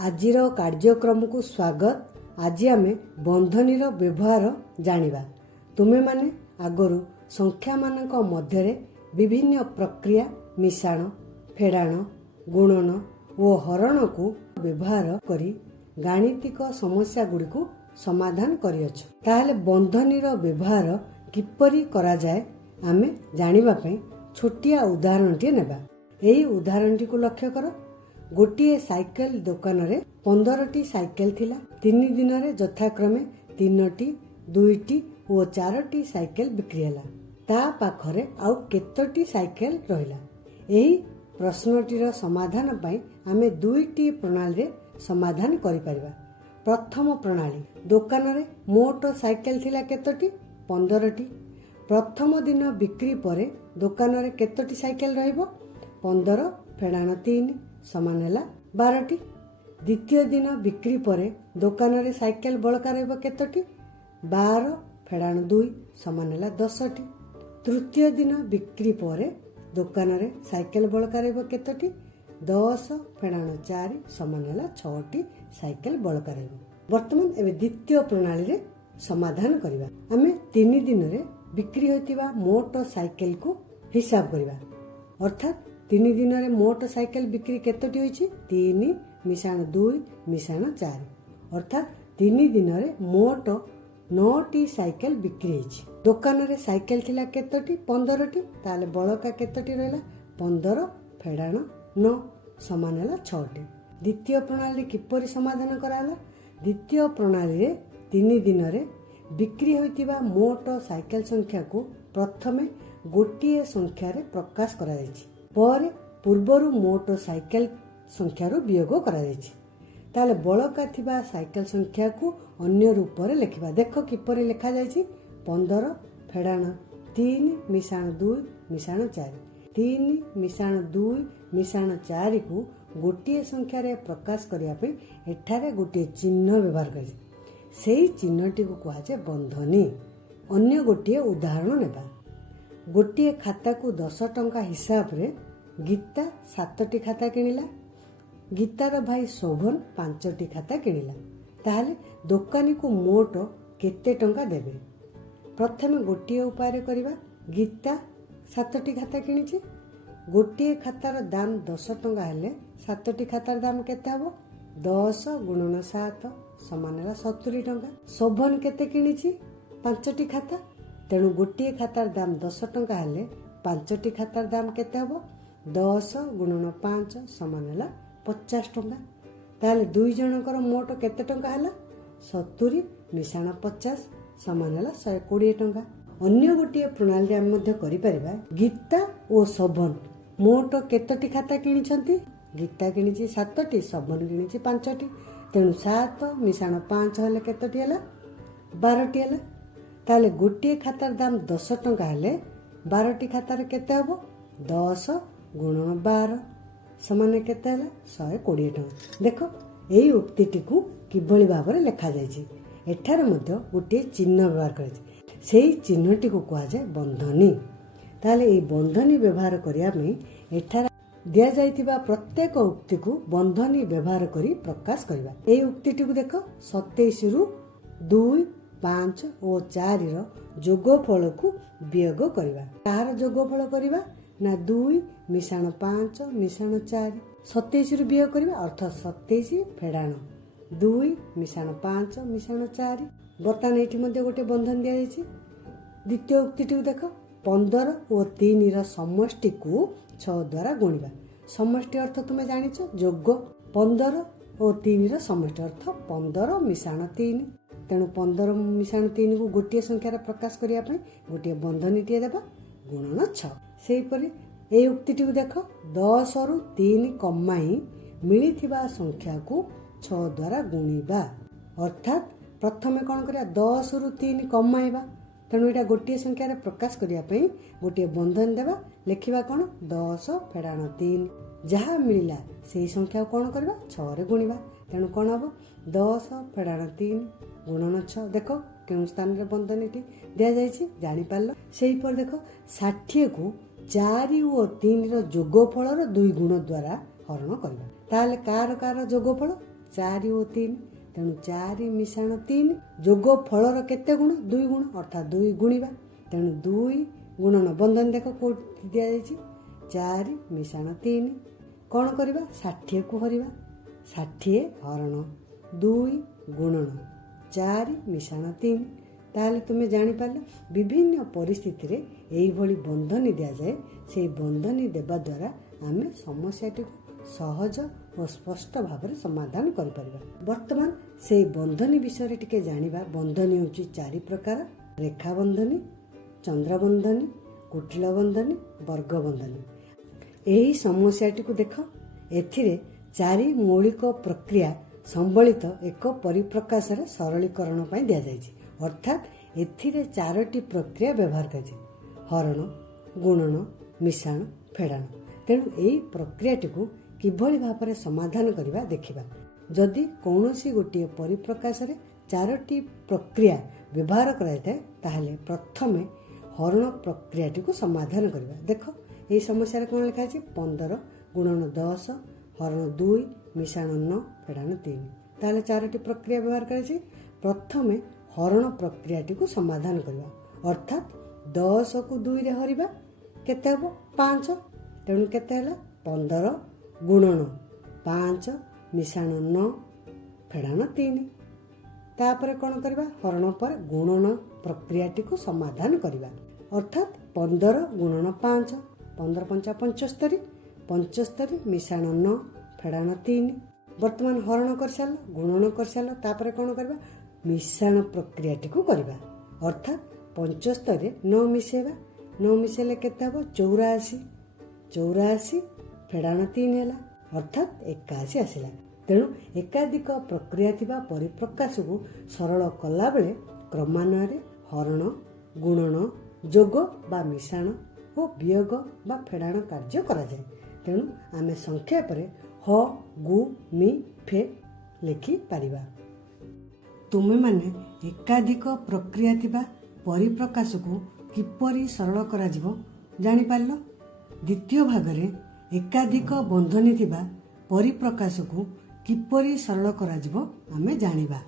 आजिर कार्यक्रम को स्वागत। आज आम बंधनीर व्यवहार जानिबा। तुमे माने आगरु संख्या मानक मध्य विभिन्न प्रक्रिया मिशाण, फेड़ाण, गुणन और हरण को व्यवहार करी गाणितिक समस्या गुड़ी को समाधान करियछ। ताहले बंधनीर व्यवहार किपरि करा जाए आमे जानिबा पई छोटिया उदाहरणटी नेबा। एही उदाहरणटी को लक्ष्य कर। गोटिए साइकेल दुकान रे 15टी साइकेल थिला। 3 दिन रे यथाक्रमे 3टी, 2टी और 4टी साइकेल बिक्री होला। ता पाखरे आउ केतोटी साइकेल रहिला। एही प्रश्नटीर समाधान पई आमे 2टी प्रणाली रे समाधान करि परिबा। प्रथम प्रणाली, दुकान रे मोट साइकेल थिला केतोटी? 15टी। प्रथम दिन बिक्री परे दुकान रे केतोटी साइकेल रहइबो? 15 फेड़ाण 3 समान है 12टी। द्वितीय दिन बिक्री परे दुकान रे साइकेल बळका रहइबो केतोटी? 12 फेड़ाण 2 समान है 10टी। तृतीय दिन बिक्री परे दुकान रे साइकेल बळका रहइबो केतोटी? 10 फेड़ाण 4 समान है 6टी साइकेल बळका रहइबो। वर्तमान एबे द्वितीय प्रणाली रे समाधान करिबा। आमे 3 दिन रे बिक्री होइतिबा मोट साइकेल को हिसाब करिबा। अर्थात 3 दिन रे मोट साइकेल बिक्री केतोटी होइछि? 3 मिशाण 2 मिशाण 4। अर्थात 3 दिन रे मोट 9टी साइकेल बिक्री होइछि। दुकान रे साइकेल थिला केतोटी? 15टी। ताले बळका केतोटी रहला? 15 फेड़ाण 9 समान है 6टी। द्वितीय प्रणाली किपरि समाधान कराला? द्वितीय प्रणाली रे 3 दिन रे बिक्री होइतिबा मोट साइकेल संख्या को प्रथमे गोटिए संख्या रे प्रकाश करा जायछि। पर पूर्वरु मोट साइकेल संख्या रो वियोग करा जायछि। ताले बळका थिबा साइकेल संख्या को अन्य रूप रे लेखिबा। देखो किपरि लेखा जायछि? 15 फेड़ाण 3 मिशाण 2 मिशाण 4। 3 मिशाण 2 मिशाण 4 को गोटिए संख्या रे प्रकाश करिया पे एठारे गोटिए चिन्ह व्यवहार करै। सेही चिन्हटी को कहा जाय बंधनी। अन्य गोटिए उदाहरण नेबा। गोटिए खाता को 10 टंका हिसाब रे गीता 7टी खाता किनिला। गीतार भाई शोभन 5टी खाता किनिला। ताहले दुकानी को मोट केते टंका देबे? प्रथमे गोटिए उपाय करिबा। गीता 7टी खाता किनिछि। गोटिए खातार दाम 10 टंका हेले 7टी खातार दाम केते हबो? 10 गुणन 7 समान है 70 टंका। शोभन केते किनिछि? 5टी खाता। तेणु गोटिए खातार दाम 10 टंका हेले 5टी खातार दाम केते हबो? 10 गुणन 5 समान है 50 टंका। ताले दुई जनकर मोट केते टंका हैला? 70 मिशाण 50 समान है 120 टंका। अन्य गोटिए प्रणाली आम मध्य करि परिबा। गीता और शोभन मोट केतोटी खाता किनिछंती? गीता किनिछि 7टी, शोभन किनिछि 5टी। तेणु 7 मिशाण 5 हेले केतोटी हैला? 12टी हैला। ताले गोटिए खातार दाम 10 टंका हेले 12टी खातार केते हबो? 10 गुणन 12 समान केते हैला? 120 टंका। देखो एही उक्तिटी को किभଳି भाबरे लेखा जायछि। एठारे मध्य गोटिए चिन्ह व्यवहार करछि। सेही चिन्हटी को कहा जाय बंधनी। ताले एही बंधनी व्यवहार करिया में एठारे दिया जाइतिबा प्रत्येक उक्ति को बंधनी व्यवहार करी प्रकाश करिबा। एही उक्तिटी को देखो 27 रु 2, 5 और 4 रो जोगफल को वियोग करिबा। ताहार जोगफल करिबा ना 2 मिशाण 5 मिशाण 4। 27 रु वियोग करिबा अर्थात 27 फेड़ाण 2 मिशाण 5 मिशाण 4। बर्तमान एठी मध्ये गोटे बंधन दिया जायछि। द्वितीय उक्तिटी को देखो 15 और 3 रो समष्टि को 6 द्वारा गुणिबा। समष्टि अर्थ तुमे जानिছো जोग। 15 और 3 रो समष्टि अर्थ 15 मिशाण 3। तेणु 15 मिशाण 3 को गोटिए संख्या रे प्रकाश करिया पई गोटिए बंधनीटिए देबा गुणन 6। सेही परि ए उक्तिटी को देखो 10 रु 3 कमाई मिलिथिबा संख्या को 6 द्वारा गुणिबा। अर्थात प्रथमे कोन करिया 10 रु 3 कमाइबा। तेणु एटा गोटिए संख्या रे प्रकाश करिया पई गोटिए बंधन देबा। लेखिबा कोन 10 फेड़ाण 3 जहा मिलिला सेही संख्या को कोन करबा 6 रे गुणिबा। तेणु कोन हबो 10 फेड़ाण 3 गुणन 6। देखो केउ स्थान रे बंधनीटी दिया जायछि जानि पारलो। सेही पर देखो 60 को 4 और 3 रो जोगफल रो 2 गुण द्वारा हरण करबा। ताले कार कार जोगफल 4 ଓ 3, ତେଣୁ 4 ମିଶାଣ 3 ଯୋଗ ଫଳର କେତେ ଗୁଣ? 2 ଗୁଣ, ଅର୍ଥାତ୍ 2 ଗୁଣିବା। ତେଣୁ 2 ଗୁଣନ ବନ୍ଧନୀ ଦେଖ କୋଉଠି ଦିଆଯାଇଛି, 4 ମିଶାଣ 3। କ'ଣ କରିବା? 60କୁ ହରିବା, 60 ହରଣ 2 ଗୁଣନ 4 ମିଶାଣ 3। ତାହେଲେ ତୁମେ ଜାଣିପାରିଲ ବିଭିନ୍ନ ପରିସ୍ଥିତିରେ ଏଇଭଳି ବନ୍ଧନୀ ଦିଆଯାଏ। ସେହି ବନ୍ଧନୀ ଦେବା ଦ୍ୱାରା ଆମେ ସମସ୍ୟାଟିକୁ ସହଜ ଓ ସ୍ପଷ୍ଟ ଭାବରେ ସମାଧାନ କରିପାରିବା। ବର୍ତ୍ତମାନ ସେହି ବନ୍ଧନୀ ବିଷୟରେ ଟିକେ ଜାଣିବା। ବନ୍ଧନୀ ହେଉଛି 4 ପ୍ରକାର: ରେଖା ବନ୍ଧନୀ, ଚନ୍ଦ୍ର ବନ୍ଧନୀ, କୁଟିଳ ବନ୍ଧନୀ, ବର୍ଗ ବନ୍ଧନୀ। ଏହି ସମସ୍ୟାଟିକୁ ଦେଖ, ଏଥିରେ 4 ମୌଳିକ ପ୍ରକ୍ରିୟା ସମ୍ବଳିତ ଏକ ପରିପ୍ରକାଶରେ ସରଳୀକରଣ ପାଇଁ ଦିଆଯାଇଛି। ଅର୍ଥାତ୍ ଏଥିରେ 4ଟି ପ୍ରକ୍ରିୟା ବ୍ୟବହାର କରାଯାଇଛି: ହରଣ, ଗୁଣନ, ମିଶାଣ, ଫେଡ଼ାଣ। ତେଣୁ ଏହି ପ୍ରକ୍ରିୟାଟିକୁ କିଭଳି ଭାବରେ ସମାଧାନ କରିବା ଦେଖିବା। ଯଦି କୌଣସି ଗୋଟିଏ ପରିପ୍ରକାଶରେ 4ଟି ପ୍ରକ୍ରିୟା ବ୍ୟବହାର କରାଯାଇଥାଏ, ତାହେଲେ ପ୍ରଥମେ ହରଣ ପ୍ରକ୍ରିୟାଟିକୁ ସମାଧାନ କରିବା। ଦେଖ, ଏହି ସମସ୍ୟାରେ କ'ଣ ଲେଖା ଅଛି? 15 ଗୁଣନ 10 ହରଣ 2 ମିଶାଣ 9 ଫେଡ଼ାଣ 3। ତାହେଲେ 4ଟି ପ୍ରକ୍ରିୟା ବ୍ୟବହାର କରାଯାଇଛି। ପ୍ରଥମେ ହରଣ ପ୍ରକ୍ରିୟାଟିକୁ ସମାଧାନ କରିବା, ଅର୍ଥାତ୍ 10କୁ 2ରେ ହରିବା, କେତେ ହେବ? 5। ତେଣୁ କେତେ ହେଲା? 15 ଗୁଣନ 5 ମିଶାଣ 9 ଫେଡ଼ାଣ 3। ତାପରେ କ'ଣ କରିବା? ହରଣ ପରେ ଗୁଣନ ପ୍ରକ୍ରିୟାଟିକୁ ସମାଧାନ କରିବା, ଅର୍ଥାତ୍ 15 ଗୁଣନ 5, 15 ପଞ୍ଚା 75, 75 ମିଶାଣ 9 ଫେଡ଼ାଣ 3। ବର୍ତ୍ତମାନ ହରଣ କରିସାରିଲ, ଗୁଣନ କରିସାରିଲ, ତାପରେ କ'ଣ କରିବା? ମିଶାଣ ପ୍ରକ୍ରିୟାଟିକୁ କରିବା, ଅର୍ଥାତ୍ 75ରେ 9 ମିଶାଇବା, 9 ମିଶାଇଲେ କେତେ ହେବ? 84, 84 ଫେଡ଼ାଣ 3 ହେଲା, ଅର୍ଥାତ୍ 81 ଆସିଲା। ତେଣୁ ଏକାଧିକ ପ୍ରକ୍ରିୟା ଥିବା ପରିପ୍ରକାଶକୁ ସରଳ କଲାବେଳେ କ୍ରମାନ୍ୱୟରେ ହରଣ, ଗୁଣନ, ଯୋଗ ବା ମିଶାଣ ଓ ବିୟୋଗ ବା ଫେଡ଼ାଣ କାର୍ଯ୍ୟ କରାଯାଏ। ତେଣୁ ଆମେ ସଂକ୍ଷେପରେ ହ, ଗୁ, ମି, ଫେ ଲେଖିପାରିବା। ତୁମେମାନେ ଏକାଧିକ ପ୍ରକ୍ରିୟା ଥିବା ପରିପ୍ରକାଶକୁ କିପରି ସରଳ କରାଯିବ ଜାଣିପାରିଲ। ଦ୍ୱିତୀୟ ଭାଗରେ ଏକାଧିକ ବନ୍ଧନୀ ଥିବା ପରିପ୍ରକାଶକୁ କିପରି ସରଳ କରାଯିବ ଆମେ ଜାଣିବା।